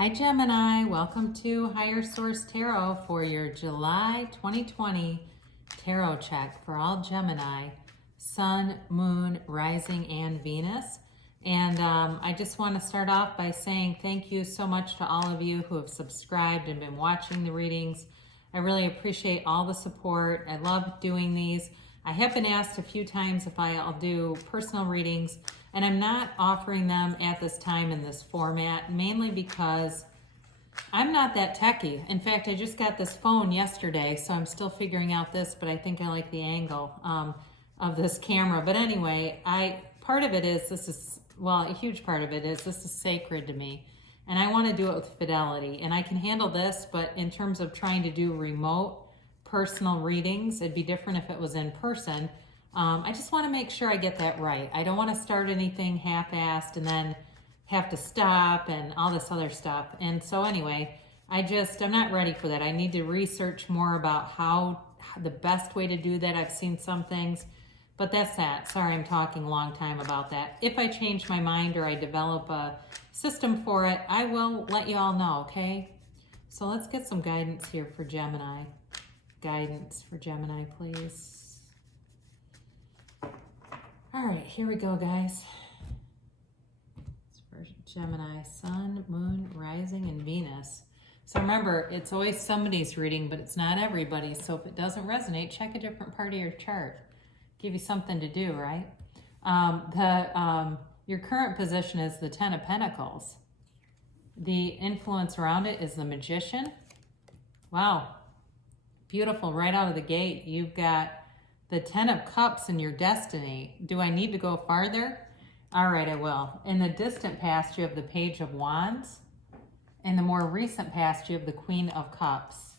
Hi Gemini, welcome to Higher Source Tarot for your July 2020 tarot check for all Gemini, Sun, Moon, Rising, and Venus. And I just want to start off by saying thank you so much to all of you who have subscribed and been watching the readings. I really appreciate all the support. I love doing these. I have been asked a few times if I'll do personal readings, and I'm not offering them at this time in this format, mainly because I'm not that techie. In fact, I just got this phone yesterday, so I'm still figuring out this, but I think I like the angle of this camera. But anyway, part of it is a huge part of it is this is sacred to me, and I want to do it with fidelity. And I can handle this, but in terms of trying to do remote personal readings, it'd be different if it was in person. I just want to make sure I get that right. I don't want to start anything half-assed and then have to stop and all this other stuff. And so anyway, I'm not ready for that. I need to research more about how the best way to do that. I've seen some things, but that's that. Sorry, I'm talking a long time about that. If I change my mind or I develop a system for it, I will let you all know, okay? So let's get some guidance here for Gemini. Guidance for Gemini, please. All right, here we go, guys. It's for Gemini, Sun, Moon, Rising, and Venus. So remember, it's always somebody's reading, but it's not everybody's. So if it doesn't resonate, check a different part of your chart. Give you something to do, right? Your current position is the Ten of Pentacles. The influence around it is the Magician. Wow. Beautiful, right out of the gate. You've got the Ten of Cups in your destiny. Do I need to go farther? All right, I will. In the distant past, you have the Page of Wands. In the more recent past, you have the Queen of Cups.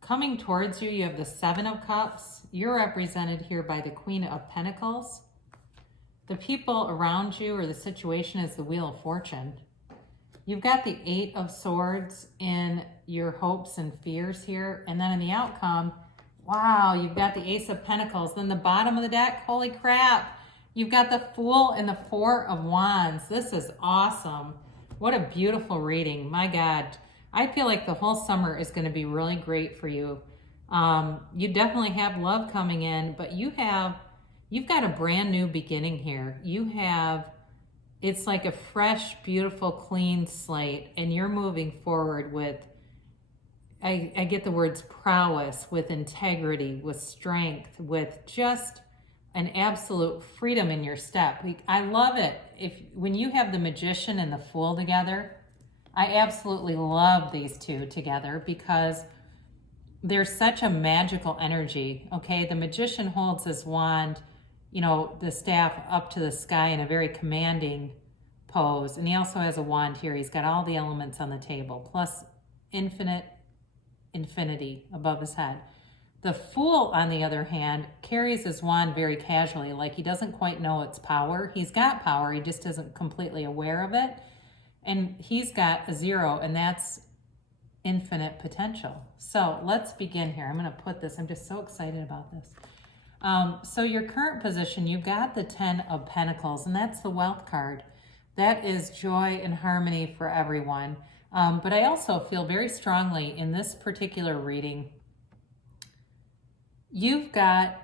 Coming towards you, you have the Seven of Cups. You're represented here by the Queen of Pentacles. The people around you or the situation is the Wheel of Fortune. You've got the Eight of Swords in your hopes and fears here. And then in the outcome, wow, you've got the Ace of Pentacles. Then the bottom of the deck, holy crap, you've got the Fool and the Four of Wands. This is awesome. What a beautiful reading. My God, I feel like the whole summer is going to be really great for you. You definitely have love coming in, but you've got a brand new beginning here. It's like a fresh, beautiful, clean slate, and you're moving forward with, I get the words prowess, with integrity, with strength, with just an absolute freedom in your step. I love it. When you have the Magician and the Fool together, I absolutely love these two together because there's such a magical energy, okay? The Magician holds his wand, the staff up to the sky in a very commanding pose. And he also has a wand here. He's got all the elements on the table, plus infinity above his head. The Fool, on the other hand, carries his wand very casually, like he doesn't quite know its power. He's got power, he just isn't completely aware of it. And he's got a 0, and that's infinite potential. So let's begin here. I'm going to put this, I'm just so excited about this. So your current position, you've got the 10 of Pentacles, and that's the wealth card. That is joy and harmony for everyone. But I also feel very strongly in this particular reading, you've got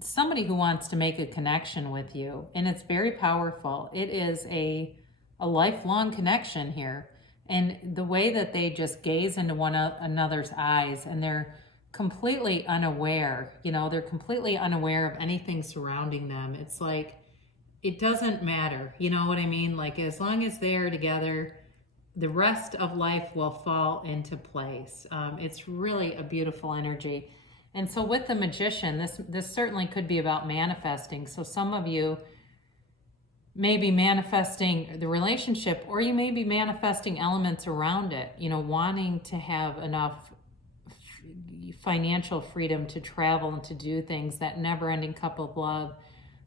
somebody who wants to make a connection with you, and it's very powerful. It is a lifelong connection here. And the way that they just gaze into one another's eyes, and they're completely unaware, they're completely unaware of anything surrounding them. It's like, it doesn't matter. You know what I mean? Like, as long as they're together, the rest of life will fall into place. It's really a beautiful energy. And so with the Magician, this certainly could be about manifesting. So some of you may be manifesting the relationship, or you may be manifesting elements around it, wanting to have enough financial freedom to travel and to do things, that never-ending cup of love,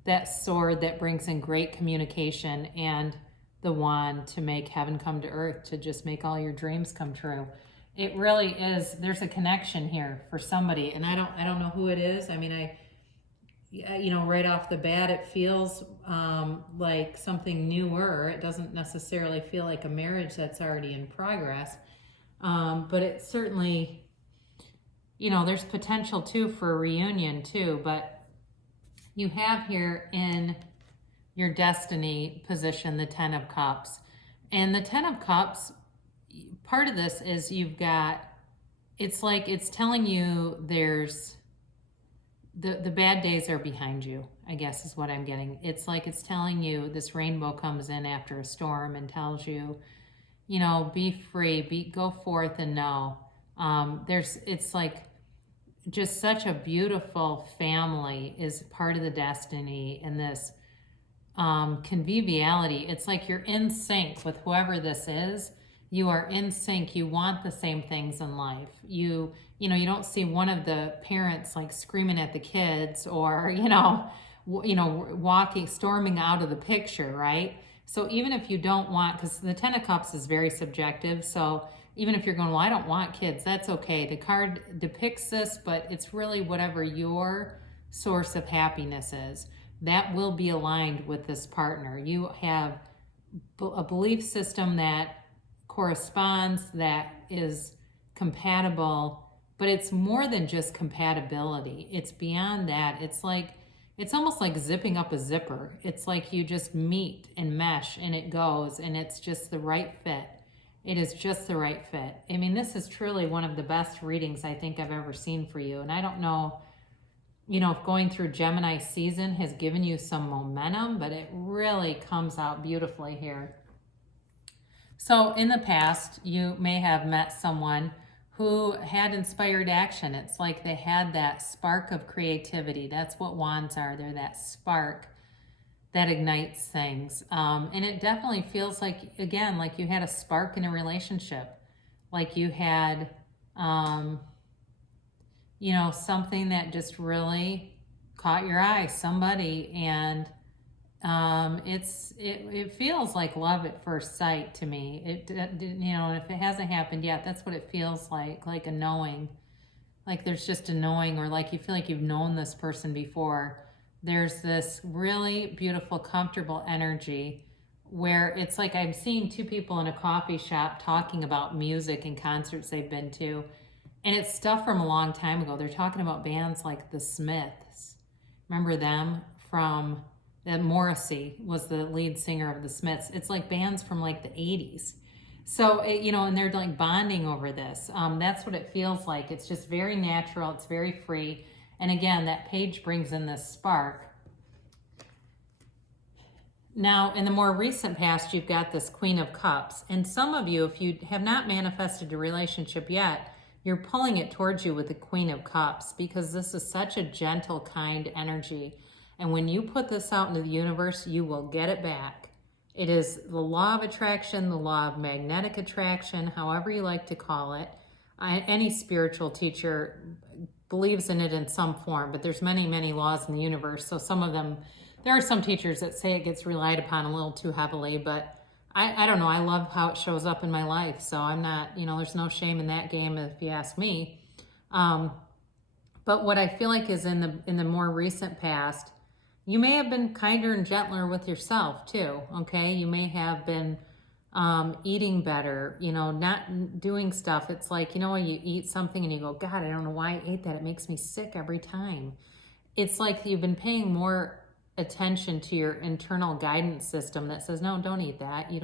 that sword that brings in great communication, and the wand to make heaven come to earth, to just make all your dreams come true. It really is, there's a connection here for somebody, and I don't know who it is. I mean, you know, right off the bat, it feels like something newer. It doesn't necessarily feel like a marriage that's already in progress. But it certainly, you know, there's potential too for a reunion too. But you have here in your destiny position the Ten of Cups. And the Ten of Cups, part of this is you've got, it's like it's telling you there's, the bad days are behind you, I guess is what I'm getting. It's like it's telling you this rainbow comes in after a storm and tells you, you know, be free, go forth and know. It's like just such a beautiful family is part of the destiny in this conviviality. It's like you're in sync with whoever this is. You are in sync. You want the same things in life. You know, you don't see one of the parents like screaming at the kids or, storming out of the picture, right? So even if you don't want, because the Ten of Cups is very subjective. So even if you're going, well, I don't want kids, that's okay. The card depicts this, but it's really whatever your source of happiness is. That will be aligned with this partner. You have a belief system that corresponds, that is compatible, but it's more than just compatibility. It's beyond that. It's almost like zipping up a zipper. It's like you just meet and mesh and it goes and it's just the right fit. It is just the right fit. I mean, this is truly one of the best readings I think I've ever seen for you. And I don't know, if going through Gemini season has given you some momentum, but it really comes out beautifully here. So in the past, you may have met someone who had inspired action. It's like they had that spark of creativity. That's what wands are. They're that spark that ignites things. And it definitely feels like, again, like you had a spark in a relationship. Like you had, something that just really caught your eye, somebody, and it feels like love at first sight to me. And if it hasn't happened yet, that's what it feels like a knowing. Like there's just a knowing, or like you feel like you've known this person before. There's this really beautiful, comfortable energy where it's like I'm seeing two people in a coffee shop talking about music and concerts they've been to. And it's stuff from a long time ago. They're talking about bands like the Smiths. Remember them from... that Morrissey was the lead singer of the Smiths. It's like bands from like the 80s. So, and they're like bonding over this. That's what it feels like. It's just very natural. It's very free. And again, that page brings in this spark. Now, in the more recent past, you've got this Queen of Cups. And some of you, if you have not manifested a relationship yet, you're pulling it towards you with the Queen of Cups because this is such a gentle, kind energy. And when you put this out into the universe, you will get it back. It is the law of attraction, the law of magnetic attraction, however you like to call it. Any spiritual teacher believes in it in some form, but there's many, many laws in the universe. So some of them, there are some teachers that say it gets relied upon a little too heavily, but I don't know. I love how it shows up in my life. So I'm not, there's no shame in that game if you ask me. But what I feel like is in the more recent past, you may have been kinder and gentler with yourself too, okay? You may have been eating better, not doing stuff. It's like, you eat something and you go, God, I don't know why I ate that. It makes me sick every time. It's like you've been paying more attention to your internal guidance system that says, no, don't eat that. You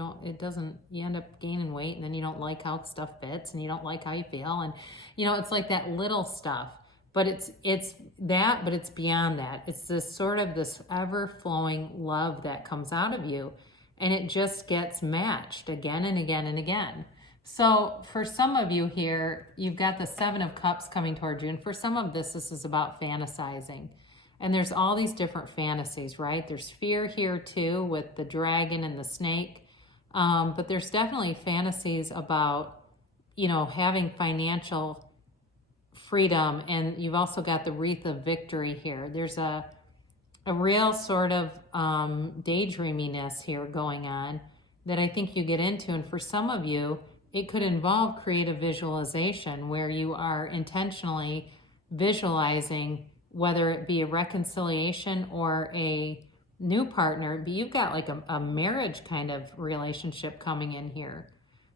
end up gaining weight and then you don't like how stuff fits and you don't like how you feel. And, it's like that little stuff. But it's that, but it's beyond that. It's this ever-flowing love that comes out of you, and it just gets matched again and again and again. So for some of you here, you've got the Seven of Cups coming towards you, and for some of this is about fantasizing. And there's all these different fantasies, right? There's fear here too with the dragon and the snake, but there's definitely fantasies about, having financial freedom, and you've also got the wreath of victory here. There's a real sort of daydreaminess here going on that I think you get into, and for some of you, it could involve creative visualization where you are intentionally visualizing whether it be a reconciliation or a new partner, but you've got like a marriage kind of relationship coming in here.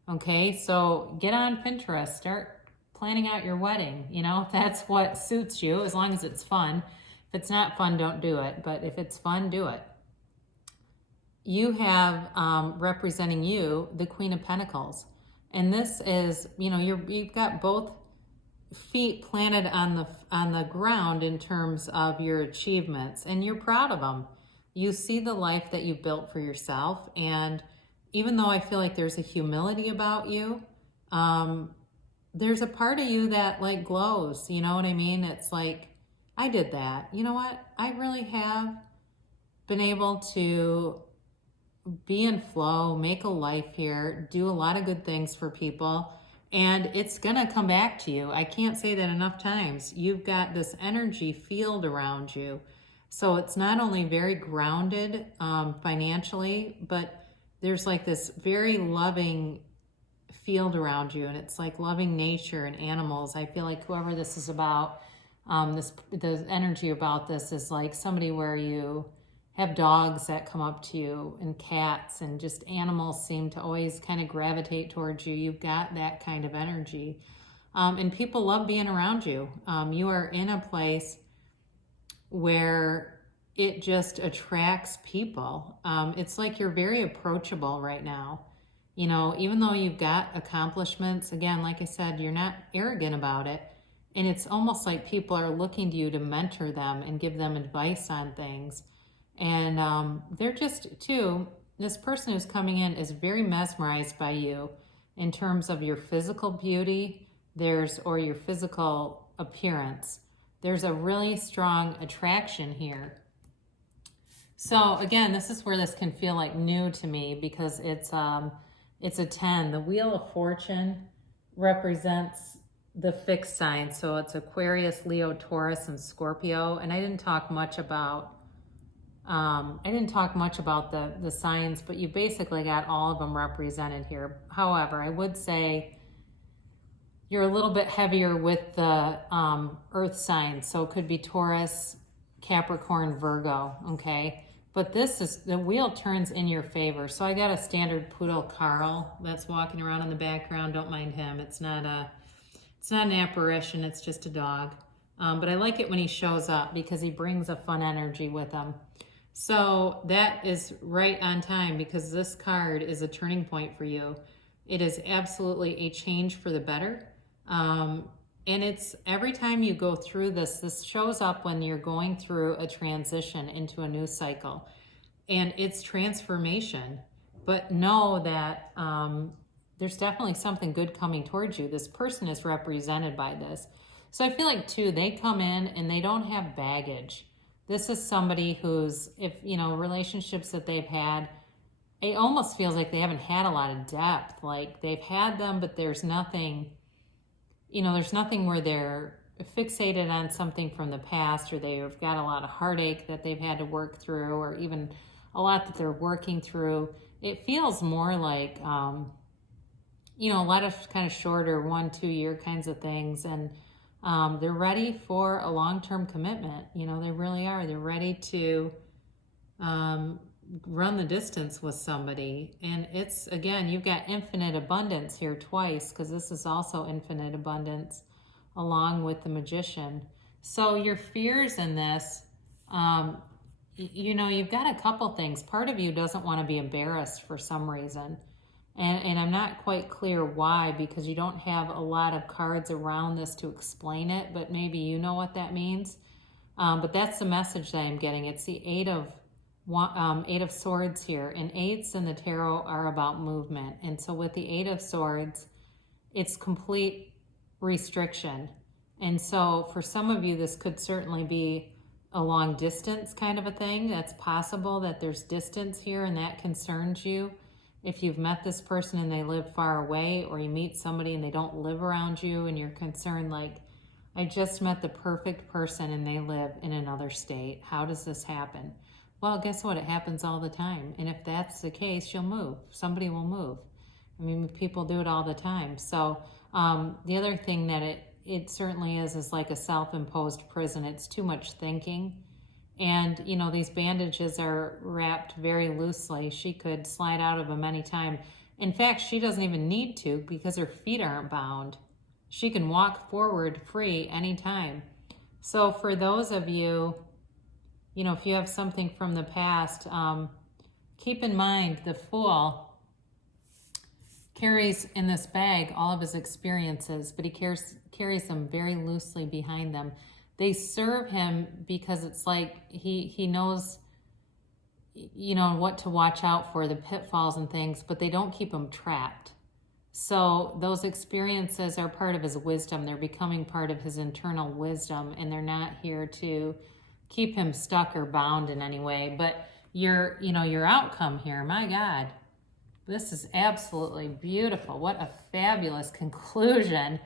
Okay, so get on Pinterest, start planning out your wedding, if that's what suits you, as long as it's fun. If it's not fun, don't do it, but if it's fun, do it. You have representing you the Queen of Pentacles, and this is, you've got both feet planted on the ground in terms of your achievements, and you're proud of them. You see the life that you built for yourself, and even though I feel like there's a humility about you, there's a part of you that like glows, you know what I mean? It's like, I did that. You know what? I really have been able to be in flow, make a life here, do a lot of good things for people, and it's gonna come back to you. I can't say that enough times. You've got this energy field around you. So it's not only very grounded financially, but there's like this very loving field around you, and it's like loving nature and animals. I feel like whoever this is about, the energy about this is like somebody where you have dogs that come up to you and cats, and just animals seem to always kind of gravitate towards you. You've got that kind of energy. And people love being around you. You are in a place where it just attracts people. It's like you're very approachable right now. Even though you've got accomplishments, again, like I said, you're not arrogant about it. And it's almost like people are looking to you to mentor them and give them advice on things. And they're just, too, this person who's coming in is very mesmerized by you in terms of your physical beauty, or your physical appearance. There's a really strong attraction here. So again, this is where this can feel like new to me, because it's a 10. The Wheel of Fortune represents the fixed signs. So it's Aquarius, Leo, Taurus, and Scorpio. And I didn't talk much about the signs, but you basically got all of them represented here. However, I would say you're a little bit heavier with the earth signs. So it could be Taurus, Capricorn, Virgo, okay? But the wheel turns in your favor. So I got a standard poodle Carl that's walking around in the background. Don't mind him. It's not an apparition. It's just a dog. But I like it when he shows up because he brings a fun energy with him. So that is right on time, because this card is a turning point for you. It is absolutely a change for the better. And it's every time you go through this shows up when you're going through a transition into a new cycle. And it's transformation. But know that there's definitely something good coming towards you. This person is represented by this. So I feel like, too, they come in and they don't have baggage. This is somebody who's, relationships that they've had, it almost feels like they haven't had a lot of depth. Like they've had them, but there's nothing where they're fixated on something from the past, or they've got a lot of heartache that they've had to work through, or even a lot that they're working through. It feels more like, a lot of kind of shorter 1-2 year kinds of things. And they're ready for a long-term commitment. They really are. They're ready to run the distance with somebody. And it's, again, you've got infinite abundance here twice, because this is also infinite abundance along with the Magician. So your fears in this, you've got a couple things. Part of you doesn't want to be embarrassed for some reason. And I'm not quite clear why, because you don't have a lot of cards around this to explain it, but maybe you know what that means. But that's the message that I'm getting. It's the Eight of Swords here, and eights in the tarot are about movement. And so with the Eight of Swords, it's complete restriction. And so for some of you, this could certainly be a long distance kind of a thing. That's possible that there's distance here and that concerns you. If you've met this person and they live far away, or you meet somebody and they don't live around you and you're concerned, like, I just met the perfect person and they live in another state. How does this happen? Well, guess what? It happens all the time. And if that's the case, you'll move. Somebody will move. I mean, people do it all the time. So the other thing that it certainly is like a self-imposed prison. It's too much thinking. And, you know, these bandages are wrapped very loosely. She could slide out of them anytime. In fact, she doesn't even need to because her feet aren't bound. She can walk forward free anytime. So for those of you, you know, if you have something from the past, keep in mind the Fool carries in this bag all of his experiences, but he carries them very loosely behind them. They serve him because it's like he knows, you know, what to watch out for, the pitfalls and things, but they don't keep him trapped. So those experiences are part of his wisdom. They're becoming part of his internal wisdom, and they're not here to keep him stuck or bound in any way. But your outcome here, my God, this is absolutely beautiful. What a fabulous conclusion.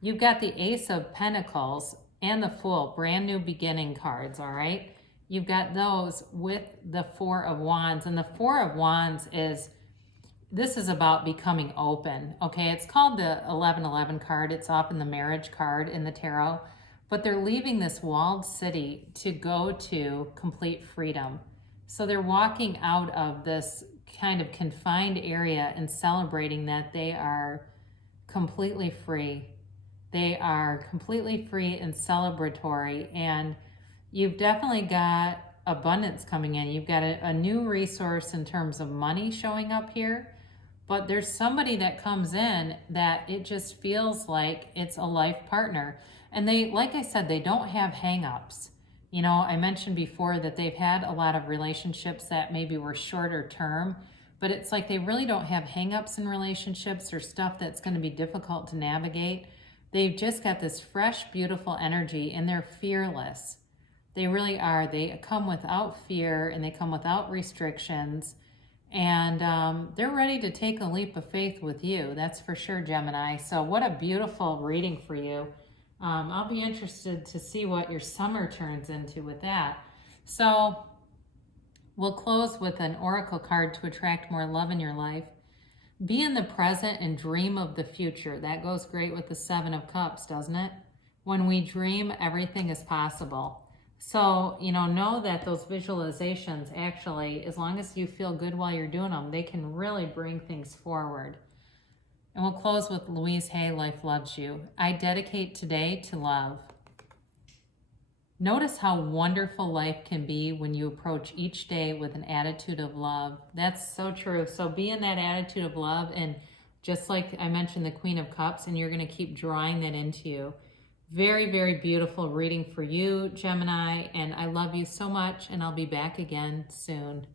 You've got the Ace of Pentacles and the Fool, brand new beginning cards, all right? You've got those with the Four of Wands, and the Four of Wands this is about becoming open, okay? It's called the 1111 card. It's often the marriage card in the tarot, but they're leaving this walled city to go to complete freedom. So they're walking out of this kind of confined area and celebrating that they are completely free. They are completely free and celebratory, and you've definitely got abundance coming in. You've got a new resource in terms of money showing up here, but there's somebody that comes in that it just feels like it's a life partner. And they, like I said, they don't have hang-ups. You know, I mentioned before that they've had a lot of relationships that maybe were shorter term, but it's like they really don't have hang-ups in relationships or stuff that's going to be difficult to navigate. They've just got this fresh, beautiful energy, and they're fearless. They really are. They come without fear, and they come without restrictions, and they're ready to take a leap of faith with you. That's for sure, Gemini. So what a beautiful reading for you. I'll be interested to see what your summer turns into with that. So we'll close with an oracle card to attract more love in your life. Be in the present and dream of the future. That goes great with the Seven of Cups, doesn't it? When we dream, everything is possible. So, you know that those visualizations actually, as long as you feel good while you're doing them, they can really bring things forward. And we'll close with Louise Hay, Life Loves You. I dedicate today to love. Notice how wonderful life can be when you approach each day with an attitude of love. That's so true. So be in that attitude of love, and just like I mentioned, the Queen of Cups, and you're going to keep drawing that into you. Very, very beautiful reading for you, Gemini, and I love you so much, and I'll be back again soon.